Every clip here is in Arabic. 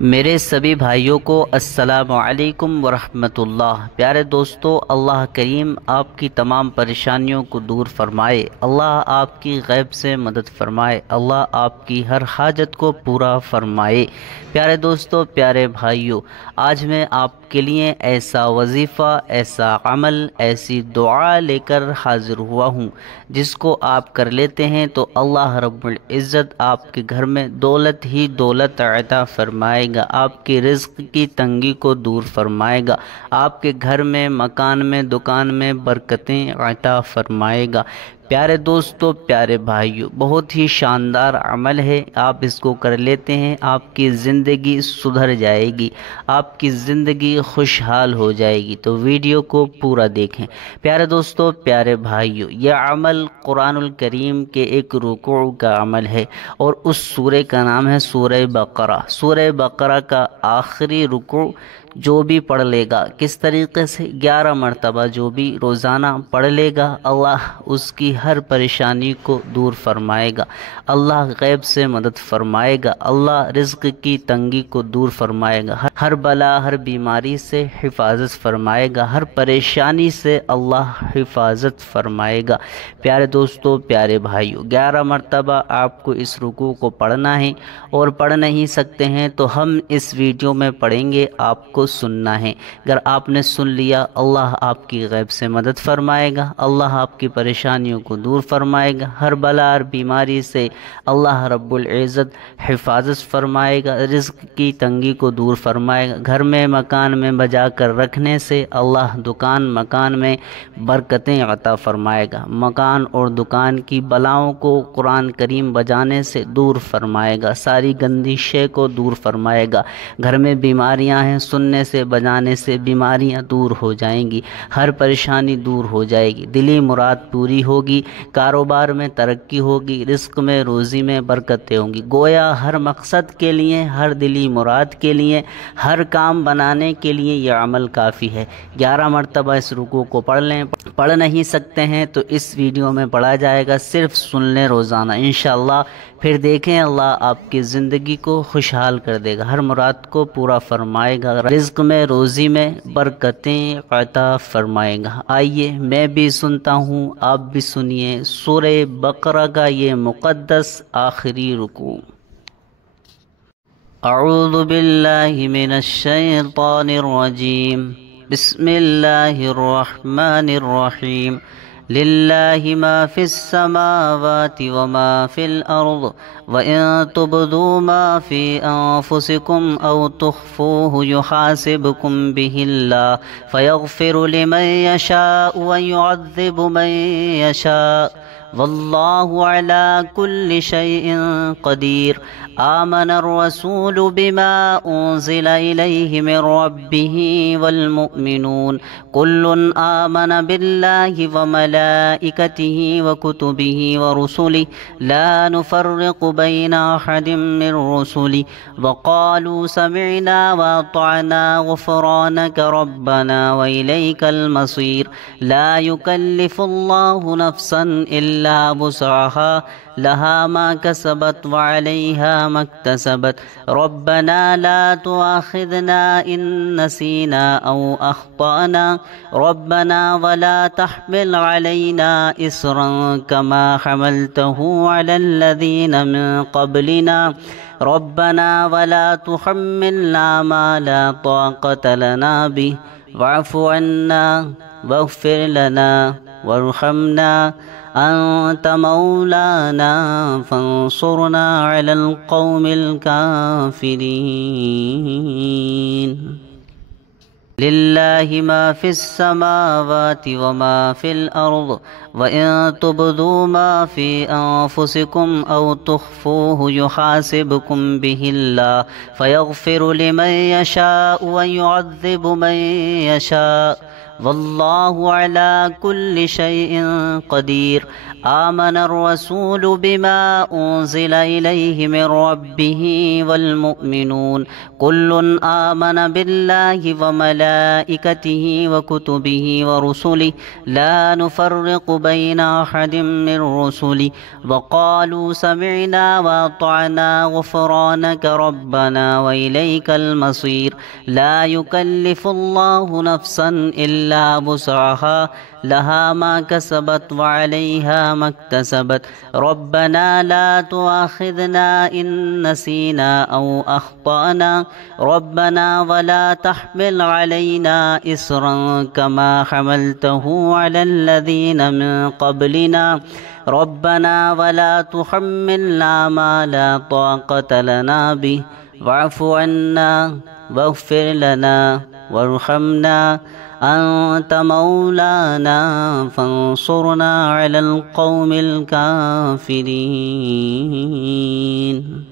میرے سبھی بھائیوں کو السلام علیکم ورحمۃ اللہ۔ پیارے دوستو، اللہ کریم آپ کی تمام پریشانیوں کو دور فرمائے، اللہ آپ کی غیب سے مدد فرمائے، اللہ آپ کی ہر حاجت کو پورا فرمائے۔ پیارے دوستو، پیارے بھائیوں، آج میں آپ کے لیے ایسا وظیفہ، ایسا عمل، ایسی دعا لے کر حاضر ہوا ہوں جس کو آپ کر لیتے ہیں تو اللہ رب العزت آپ کے گھر میں دولت ہی دولت عطا فرمائے گا، آپ کے رزق کی تنگی کو دور فرمائے گا، آپ کے گھر میں، مکان میں، دکان میں برکتیں عطا فرمائے گا۔ پیارے دوستو، پیارے بھائیو، بہت ہی شاندار عمل ہے، آپ اس کو کر لیتے ہیں آپ کی زندگی سدھر جائے گی، آپ کی زندگی خوشحال ہو جائے گی۔ تو ویڈیو کو پورا دیکھیں۔ پیارے دوستو، پیارے بھائیو، یہ عمل قرآن الکریم کے ایک رکوع کا عمل ہے اور اس سورہ کا نام ہے سورہ بقرہ۔ سورہ بقرہ کا آخری رکوع جو بھی پڑھ لے گا، کس طریقے سے 11 مرتبہ جو بھی روزانہ پڑھ لے گا، اللہ اس کی ہر پریشانی کو دور فرمائے گا، اللہ غیب سے مدد فرمائے گا، اللہ رزق کی تنگی کو دور فرمائے گا، ہر بلا، ہر بیماری سے حفاظت فرمائے گا، ہر پریشانی سے اللہ حفاظت فرمائے گا۔ پیارے دوستو، پیارے بھائیو، 11 مرتبہ آپ کو اس رکوع کو پڑھنا ہے، اور پڑھ نہیں سکتے ہیں تو ہم اس ویڈیو میں پڑھیں گے، آپ کو سننا ہے۔ اگر آپ نے سن لیا، اللہ آپ کی غیب سے مدد فرمائے گا، اللہ آپ کی پریشانیوں کو دور فرمائے گا، ہر بلا اور بیماری سے اللہ رب العزت حفاظت فرمائے گا، رزق کی تنگی کو دور فرمائے گا، گھر میں، مکان میں بجا کر رکھنے سے اللہ دکان، مکان میں برکتیں عطا فرمائے گا، مکان اور دکان کی بلاؤں کو قرآن کریم بجانے سے دور فرمائے گا، ساری گندی شے کو دور فرمائے گا، گھر میں بیماریاں ہیں، سننے سے، بجانے سے بیماریاں دور ہو جائیں گی، ہر پریشانی دور ہو جائے گی، دلی مراد پوری ہوگی، کاروبار میں ترقی ہوگی، رزق میں، روزی میں برکتیں ہوں گی۔ گویا ہر مقصد کے لیے، ہر دلی مراد کے لیے، ہر کام بنانے کے لیے یہ عمل کافی ہے۔ 11 مرتبہ اس رکوع کو پڑھ لیں، پڑھ نہیں سکتے ہیں تو اس ویڈیو میں پڑھا جائے گا، صرف سن لیں روزانہ، انشاءاللہ پھر دیکھیں اللہ آپ کی زندگی کو خوشحال کر دے گا، ہر مراد کو پورا فرمائے گا، رزق میں، روزی میں برکتیں عطا فرمائے گا۔ آئیے میں بھی سنتا ہوں، آپ بھی سنیے سورہ بقرہ کا یہ مقدس آخری رکوع۔ اعوذ باللہ من الشیطان الرجیم، بسم اللہ الرحمن الرحیم۔ للہ ما فی السماوات وما فی الارض وَإِن تُبْدُوا مَا فِي أَنفُسِكُمْ أَوْ تُخْفُوهُ يُحَاسِبْكُم بِهِ اللَّهُ فَيَغْفِرُ لِمَن يَشَاءُ وَيُعَذِّبُ مَن يَشَاءُ واللہ علی کل شیء قدیر۔ آمن الرسول بما انزل الیہ من ربہ والمؤمنون کل آمن باللہ وملائکتہ وکتبہ ورسلہ لا نفرق بین احد من رسلہ وقالوا سمعنا واطعنا غفرانک ربنا والیک المصیر۔ لا یکلف اللہ نفسا الا وسعها لها ما كسبت وعليها ما اكتسبت ربنا لا تؤاخذنا إن نسينا أو أخطأنا ربنا ولا تحمل علينا إصرا كما حملته على الذين من قبلنا ربنا ولا تحملنا ما لا طاقة لنا به واعف عنا واغفر لنا وارحمنا أنت مولانا فانصرنا على القوم الكافرين۔ للہ ما فی السماوات وما فی الارض وَإِن تُبْدُوا مَا فِي أَنفُسِكُمْ أَوْ تُخْفُوهُ يُحَاسِبْكُم بِهِ اللَّهُ فَيَغْفِرُ لِمَن يَشَاءُ وَيُعَذِّبُ مَن يَشَاءُ واللہ علی کل شیء قدیر۔ آمن الرسول بما أنزل إليه من ربه والمؤمنون كل آمن بالله وملائكته وكتبه ورسله لا نفرق بين أحد من رسله وقالوا سمعنا وأطعنا غفرانك ربنا وإليك المصير لا يكلف الله نفسا إلا وسعها لها ما كسبت وعليها ما اكتسبت ربنا لا تؤاخذنا إن نسينا أو أخطأنا ربنا ولا تحمل علينا إصرا كما حملته على الذين من قبلنا ربنا ولا تحملنا ما لا طاقة لنا به واعف عنا واغفر لنا وارحمنا أنت مولانا فانصرنا على القوم الكافرين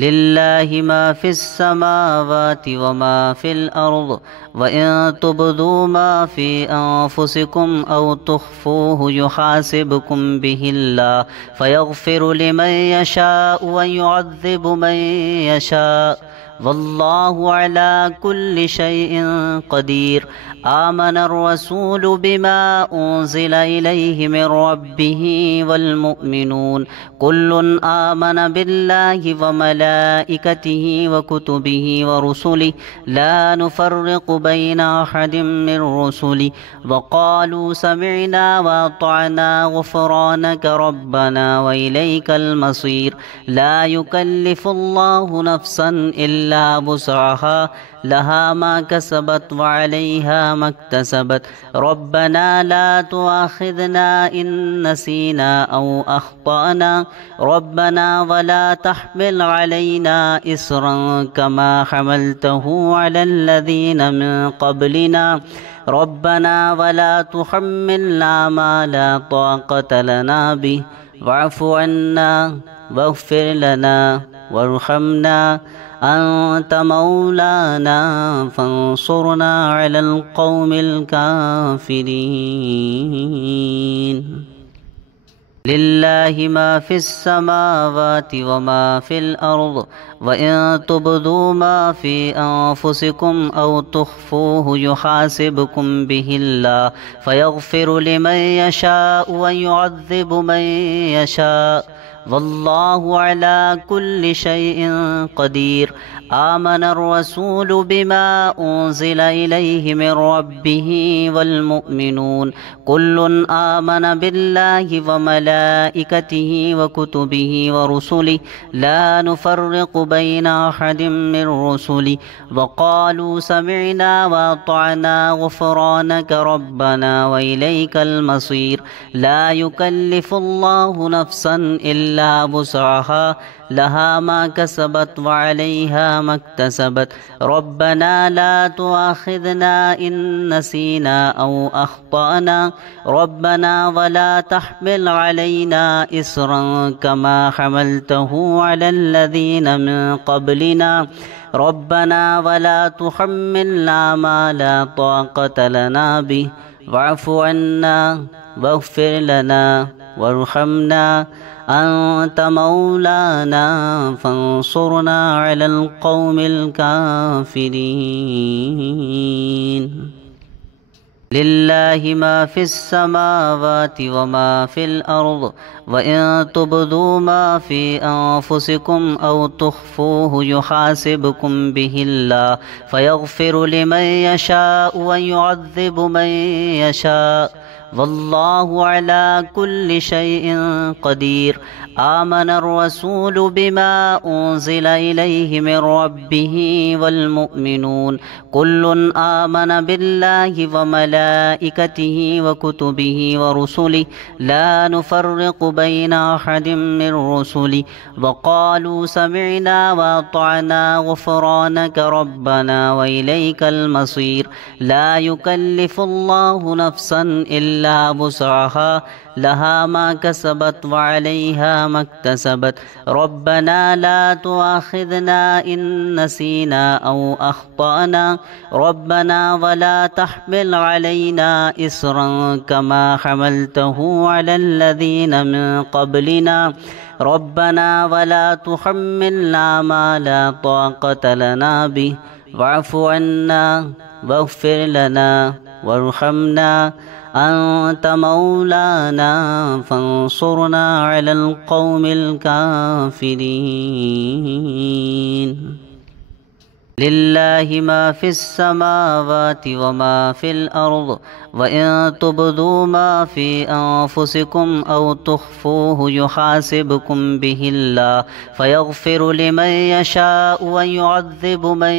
لله ما في السماوات وما في الأرض وإن تبدوا ما في أنفسكم أو تخفوه يحاسبكم به الله فيغفر لمن يشاء ويعذب من يشاء والله على كل شيء قدير آمن الرسول بما أنزل إليه من ربه والمؤمنون كل آمن بالله وملائكته وكتبه ورسله لا نفرق بين أحد من رسله وقالوا سمعنا وأطعنا غفرانك ربنا وإليك المصير لا يكلف الله نفسا إلا وسعها لها ما كسبت وعليها ما اكتسبت ربنا لا تؤاخذنا إن نسينا أو أخطأنا ربنا ولا تحمل علينا إصرا كما حملته على الذين من قبلنا ربنا ولا تحملنا ما لا طاقة لنا به واعف عنا واغفر لنا وارحمنا أنت مولانا فانصرنا على القوم الكافرين لله ما في السماوات وما في الأرض وإن تبدوا ما في أنفسكم أو تخفوه يحاسبكم به الله فيغفر لمن يشاء ويعذب من يشاء والله على كل شيء قدير آمن الرسول بما أنزل إليه من ربه والمؤمنون كل آمن بالله وملائكته وكتبه ورسله لا نفرق بين أحد من رسله وقالوا سمعنا وأطعنا غفرانك ربنا وإليك المصير لا يكلف الله نفسا إلا وسعها لها ما كسبت وعليها ما اكتسبت ربنا لا تؤاخذنا إن نسينا أو أخطأنا ربنا ولا تحمل علينا إصرا كما حملته على الذين من قبلنا ربنا ولا تحملنا ما لا طاقة لنا به واعف عنا واغفر لنا وارحمنا أنت مولانا فانصرنا على القوم الكافرين لله ما في السماوات وما في الأرض وإن تبدوا ما في أنفسكم أو تخفوه يحاسبكم به الله فيغفر لمن يشاء ويعذب من يشاء والله على كل شيء قدير آمن الرسول بما أنزل إليه من ربه والمؤمنون كل آمن بالله وملائكته وكتبه ورسله لا نفرق بين أحد من رسله وقالوا سمعنا وأطعنا غفرانك ربنا وإليك المصير لا يكلف الله نفسا إلا وسعها لها ما كسبت وعليها ما اكتسبت ربنا لا تؤاخذنا إن نسينا أو أخطأنا ربنا ولا تحمل علينا إصرا كما حملته على الذين من قبلنا ربنا ولا تحملنا ما لا طاقة لنا به واعف عنا واغفر لنا وارحمنا أنت مولانا فانصرنا على القوم الكافرين لله ما في السماوات وما في الأرض وإن تبدوا ما في أنفسكم أو تخفوه يحاسبكم به الله فيغفر لمن يشاء ويعذب من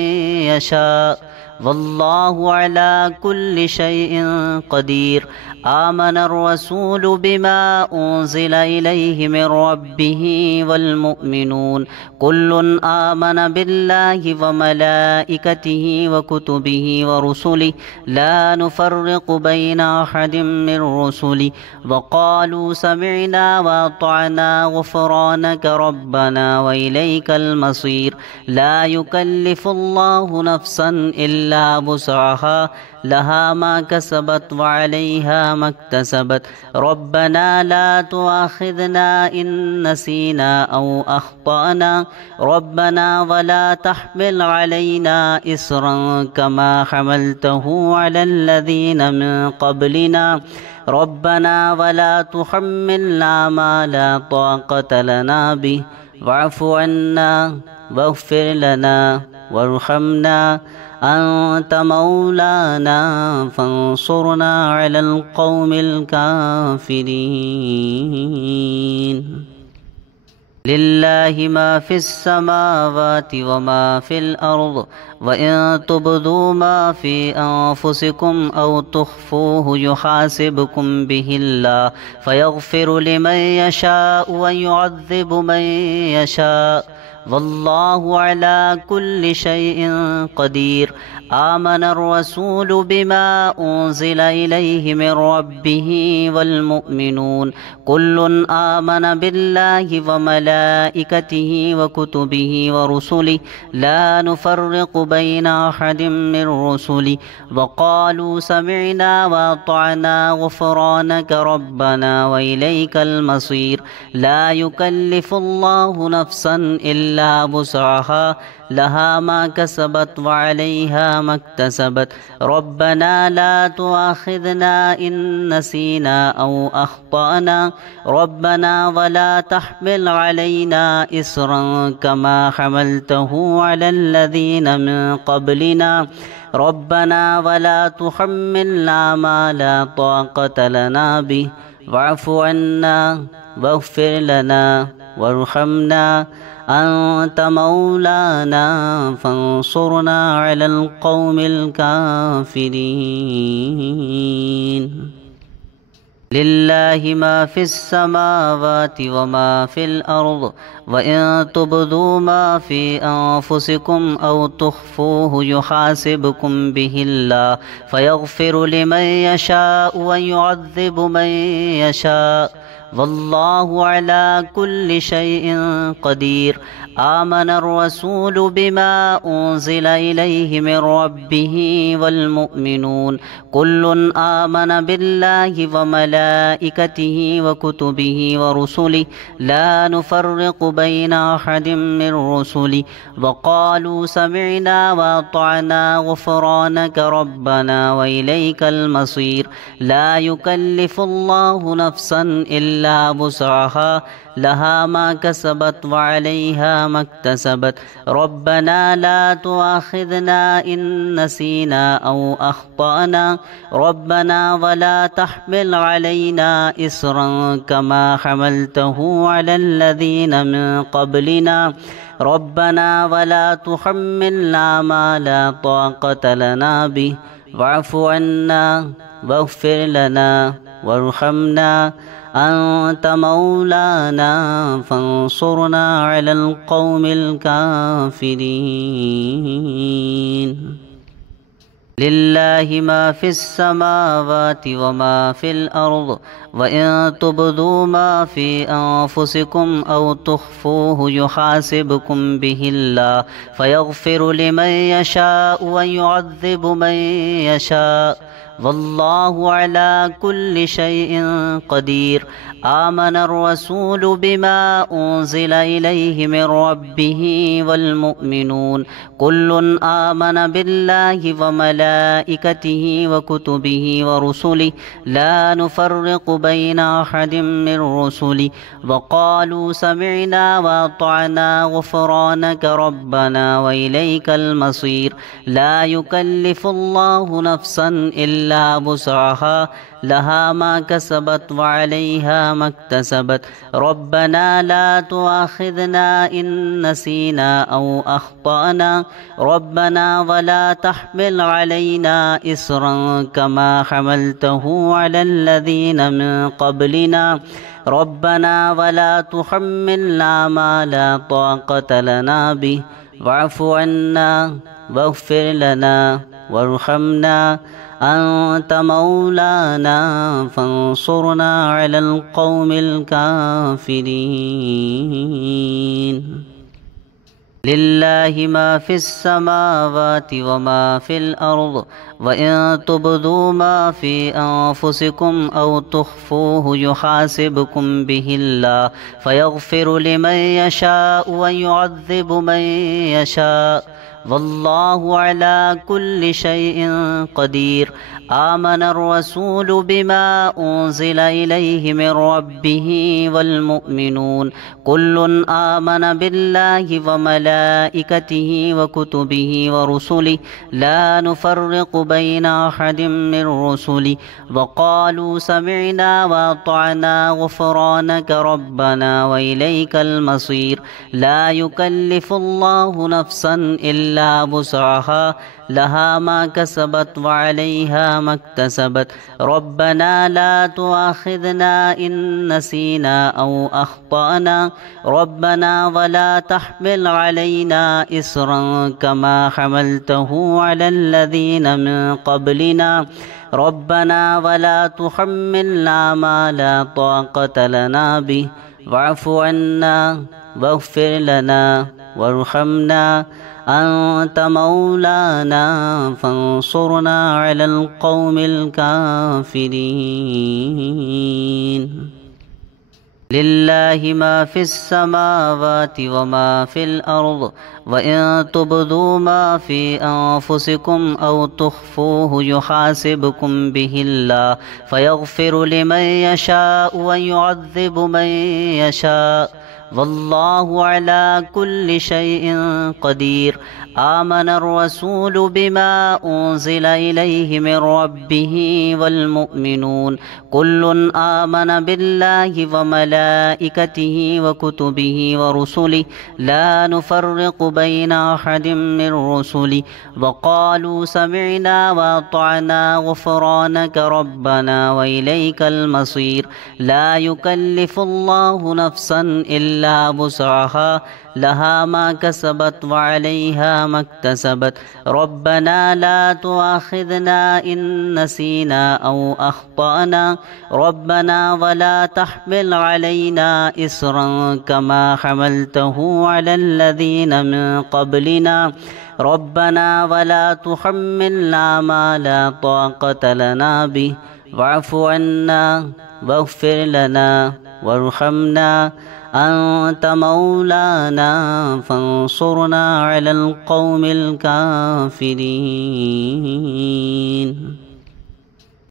يشاء والله على كل شيء قدير آمن الرسول بما أنزل إليه من ربه والمؤمنون كل آمن بالله وملائكته وكتبه ورسله لا نفرق بين أحد من رسله وقالوا سمعنا وأطعنا غفرانك ربنا وإليك المصير لا يكلف الله نفسا إلا وسعها لها ما كسبت وعليها ما اكتسبت ربنا لا تؤاخذنا إن نسينا أو أخطأنا ربنا ولا تحمل علينا إصرا كما حملته على الذين من قبلنا ربنا ولا تحملنا ما لا طاقة لنا به واعف عنا واغفر لنا وارحمنا أنت مولانا فانصرنا على القوم الكافرين لله ما في السماوات وما في الأرض وإن تبدوا ما في أنفسكم أو تخفوه يحاسبكم به الله فيغفر لمن يشاء ويعذب من يشاء والله على كل شيء قدير آمن الرسول بما أنزل إليه من ربه والمؤمنون كل آمن بالله وملائكته وكتبه ورسله لا نفرق بين أحد من رسله وقالوا سمعنا وأطعنا غفرانك ربنا وإليك المصير لا يكلف الله نفسا إلا وسعها لها ما كسبت وعليها ما اكتسبت ربنا لا تؤاخذنا إن نسينا أو أخطأنا ربنا ولا تحمل علينا إصرا كما حملته على الذين من قبلنا ربنا ولا تحملنا ما لا طاقة لنا به واعف عنا واغفر لنا وارحمنا أنت مولانا فانصرنا على القوم الكافرين لله ما في السماوات وما في الأرض وإن تبدوا ما في أنفسكم أو تخفوه يحاسبكم به الله فيغفر لمن يشاء ويعذب من يشاء والله على كل شيء قدير آمن الرسول بما أنزل إليه من ربه والمؤمنون كل آمن بالله وملائكته وكتبه ورسله لا نفرق بين أحد من رسله وقالوا سمعنا وأطعنا غفرانك ربنا وإليك المصير لا يكلف الله نفسا إلا وسعها لها ما كسبت وعليها ما اكتسبت ربنا لا تؤاخذنا إن نسينا أو أخطأنا ربنا ولا تحمل علينا إصرا كما حملته على الذين من قبلنا ربنا ولا تحملنا ما لا طاقة لنا به واعف عنا واغفر لنا وارحمنا أنت مولانا فانصرنا على القوم الكافرين लिल्लाहि मा फिस समावाति व मा फिल अर्द व इन तुब्दू मा फी अनफुसिकुम औ तुख्फूहु युहासिबकुम बिहिल्लाह फयग़फिरु लिमन यशाअ व युअज़्ज़िबु मन यशाअ वल्लाहु अला कुल्लि शैइन क़दीर। आमन अर्रसूलु बिमा उन्ज़िला इलैहि मिर रब्बिहि वल मुअ्मिनून कुल्लुन आमन बिल्लाहि व मलाइकतिहि व कुतुबिहि व रुसुलिहि ला नुफ़र्रिक़ु बैन अहदिम मिर रुसुलिहि व क़ालू समिअना व अतअना ग़ुफ़रानक रब्बना व इलैकल मसीर। ला युकल्लिफ़ुल्लाहु नफ़्सन इल्ला वुसअहा लहा मा कसबत व अलैहा मक्तसबत। रब्बना ला तुआखिज़ना इन नसीना औ अख़्तअना रब्बना वला तहमिल अलैना इस्रन कमा हमलतहु अलल लज़ीना मिन क़ब्लिना रब्बना वला तुहम्मिलना मा ला ताक़त लना बिहि वअफ़ु अन्ना वग़फ़िर लना वरहमना अंत मौलाना फंसुरना अलल क़ौमिल काफ़िरीन। लिल्लाहि मा फिस समावाति व मा फिल अर्द व इन तुब्दू मा फी अनफुसिकुम औ तुख्फूहु युहासिबकुम बिहिल्लाह फयग़फिरु लिमन यशाअ व युअज़्ज़िबु मन यशाअ वल्लाहु अला कुल्लि शैइन क़दीर। आमन अर्रसूलु बिमा उन्ज़िला इलैहि मिर रब्बिहि वल मुअ्मिनून कुल्लुन आमन बिल्लाहि व मलाइकतिहि व कुतुबिहि व रुसुलिहि ला नुफ़र्रिक़ु बैन अहदिम मिर रुसुलिहि व क़ालू समिअना व अतअना ग़ुफ़रानक रब्बना व इलैकल मसीर। ला युकल्लिफ़ुल्लाहु नफ़्सन इल्ला वुसअहा लहा मा कसबत व अलैहा मक्तसबत। रब्बना ला तुआखिज़ना इन नसीना औ अख़्तअना रब्बना वला तहमिल अलैना इस्रन कमा हमलतहु अलल लज़ीना मिन क़ब्लिना रब्बना वला तुहम्मिलना मा ला ताक़त लना बिहि वअफ़ु अन्ना वग़फ़िर लना वरहमना अंत मौलाना फंसुरना अलल क़ौमिल काफ़िरीन। लिल्लाहि मा फिस समावाति व मा फिल अर्द व इन तुब्दू मा फी अनफुसिकुम औ तुख्फूहु युहासिबकुम बिहिल्लाह फयग़फिरु लिमन यशाअ व युअज़्ज़िबु मन यशाअ वल्लाहु अला कुल्लि शैइन क़दीर। आमन अर्रसूलु बिमा उन्ज़िला इलैहि मिर रब्बिहि वल मुअ्मिनून कुल्लुन आमन बिल्लाहि व मलाइकतिहि व कुतुबिहि व रुसुलिहि ला नुफ़र्रिक़ु बैन अहदिम मिर रुसुलिहि व क़ालू समिअना व अतअना ग़ुफ़रानक रब्बना व इलैकल मसीर। ला युकल्लिफ़ुल्लाहु नफ़्सन इल्ला वुसअहा लहा मा कसबत व अलैहा मक्तसबत। रब्बना ला तुआखिज़ना इन नसीना औ अख़्तअना रब्बना वला तहमिल अलैना इस्रन कमा हमलतहु अलल लज़ीना मिन क़ब्लिना रब्बना वला तुहम्मिलना मा ला ताक़त लना बिहि वअफ़ु अन्ना वग़फ़िर लना वरहमना अंत मौलाना फंसुरना अलल क़ौमिल काफ़िरीन।